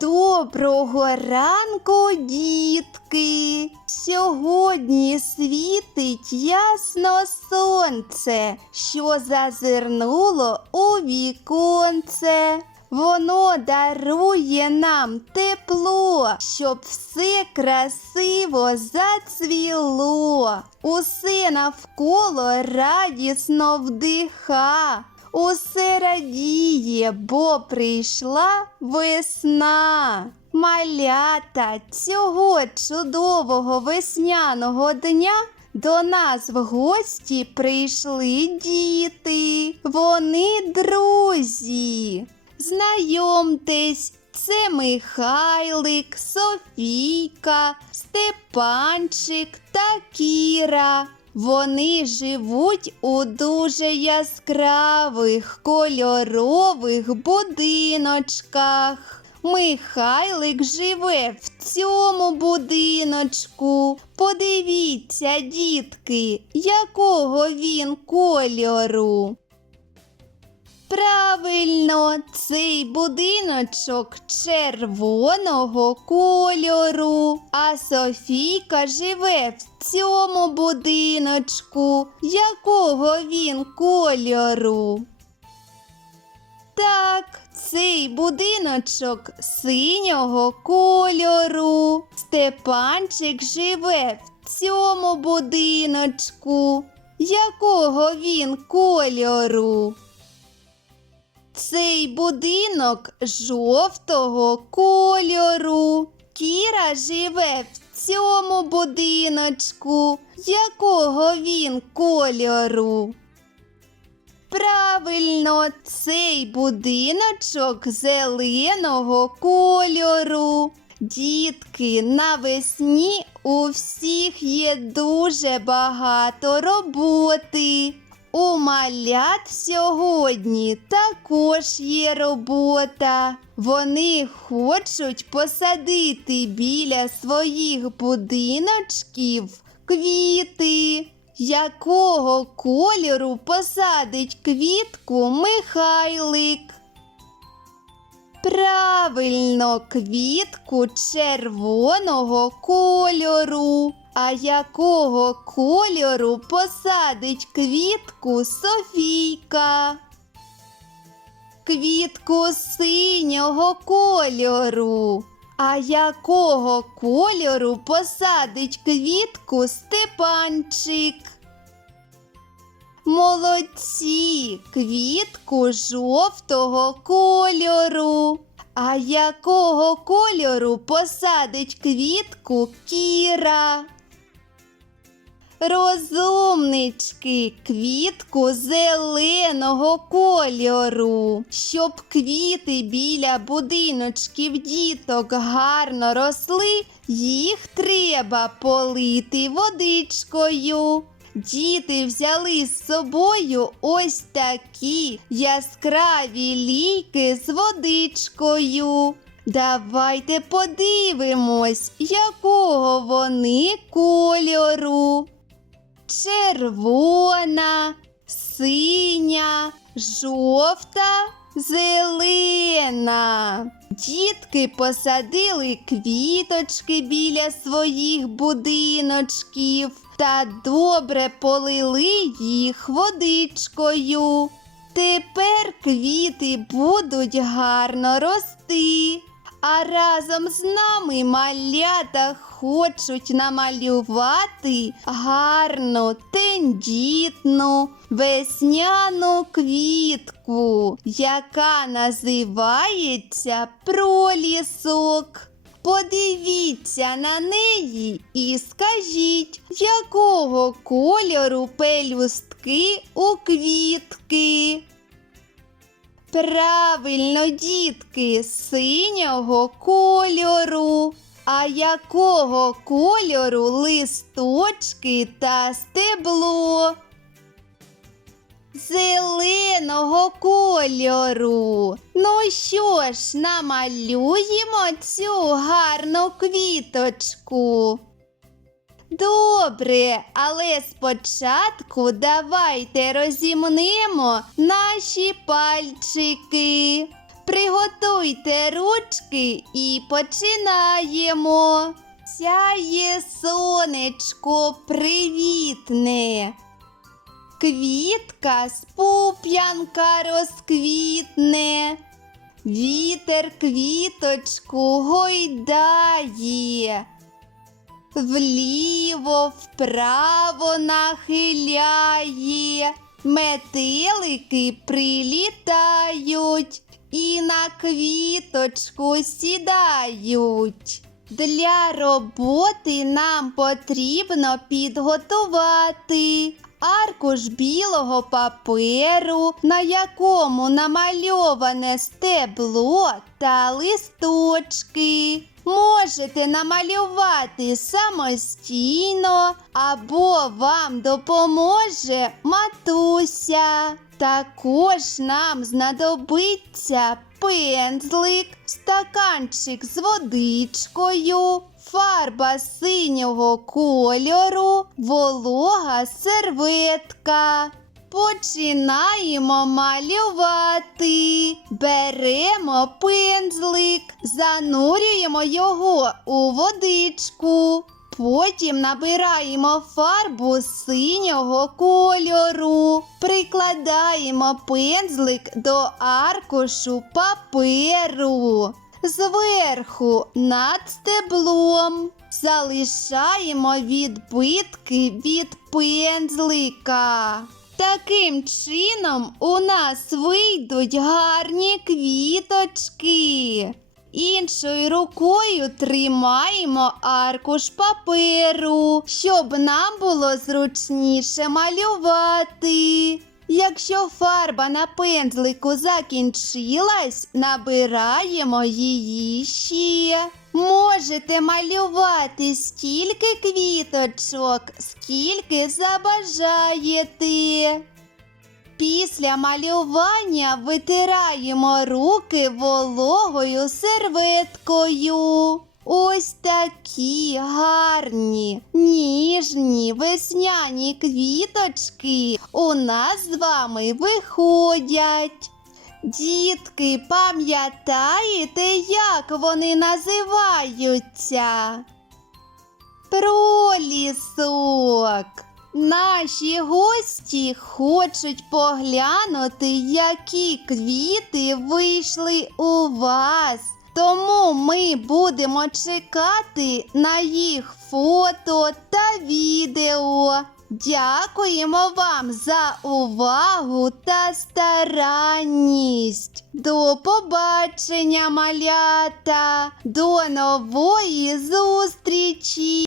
Доброго ранку, дітки! Сьогодні світить ясно сонце, що зазирнуло у віконце. Воно дарує нам тепло, щоб все красиво зацвіло. Усе навколо радісно вдиха. Усе радіє, бо прийшла весна. Малята цього чудового весняного дня до нас в гості прийшли діти. Вони друзі. Знайомтесь, це Михайлик, Софійка, Степанчик та Кіра. Вони живуть у дуже яскравих кольорових будиночках. Михайлик живе в цьому будиночку. Подивіться, дітки, якого він кольору. Правильно, цей будиночок червоного кольору. А Софійка живе в цьому будиночку. Якого він кольору? Так, цей будиночок синього кольору. Степанчик живе в цьому будиночку. Якого він кольору? Цей будинок жовтого кольору. Кіра живе в цьому будиночку. Якого він кольору? Правильно, цей будиночок зеленого кольору. Дітки, навесні у всіх є дуже багато роботи. У малят сьогодні також є робота. Вони хочуть посадити біля своїх будиночків квіти. Якого кольору посадить квітку Михайлик? Правильно, квітку червоного кольору. А якого кольору посадить квітку Софійка? Квітку синього кольору. А якого кольору посадить квітку Степанчик? Молодці, квітку жовтого кольору. А якого кольору посадить квітку Кіра? Розумнички, квітку зеленого кольору. Щоб квіти біля будиночків діток гарно росли, їх треба полити водичкою. Діти взяли з собою ось такі яскраві ліки з водичкою. Давайте подивимось, якого вони кольору. Червона, синя, жовта, зелена. Дітки посадили квіточки біля своїх будиночків та добре полили їх водичкою. Тепер квіти будуть гарно рости. А разом з нами малята хочуть намалювати гарну, тендітну, весняну квітку, яка називається пролісок. Подивіться на неї і скажіть, якого кольору пелюстки у квітки. Правильно, дітки, синього кольору. А якого кольору листочки та стебло? Зеленого кольору. Ну що ж, намалюємо цю гарну квіточку. Добре, але спочатку давайте розімнемо наші пальчики. Приготуйте ручки і починаємо. Сяє сонечко привітне. Квітка з пуп'янка розквітне. Вітер квіточку гойдає. Вліво, вправо нахиляє, метелики прилітають і на квіточку сідають. Для роботи нам потрібно підготувати аркуш білого паперу, на якому намальоване стебло та листочки. Можете намалювати самостійно або вам допоможе матуся. Також нам знадобиться пензлик, стаканчик з водичкою, фарба синього кольору, волога серветка. Починаємо малювати. Беремо пензлик, занурюємо його у водичку. Потім набираємо фарбу синього кольору, прикладаємо пензлик до аркушу паперу. Зверху над стеблом залишаємо відбитки від пензлика. Таким чином у нас вийдуть гарні квіточки. Іншою рукою тримаємо аркуш паперу, щоб нам було зручніше малювати. Якщо фарба на пензлику закінчилась, набираємо її ще. Можете малювати стільки квіточок, скільки забажаєте. Після малювання витираємо руки вологою серветкою. Ось такі гарні, ніжні весняні квіточки у нас з вами виходять. Дітки, пам'ятаєте, як вони називаються? Пролісок. Наші гості хочуть поглянути, які квіти вийшли у вас. Тому ми будемо чекати на їх фото та відео. Дякуємо вам за увагу та старанність. До побачення, малята! До нової зустрічі!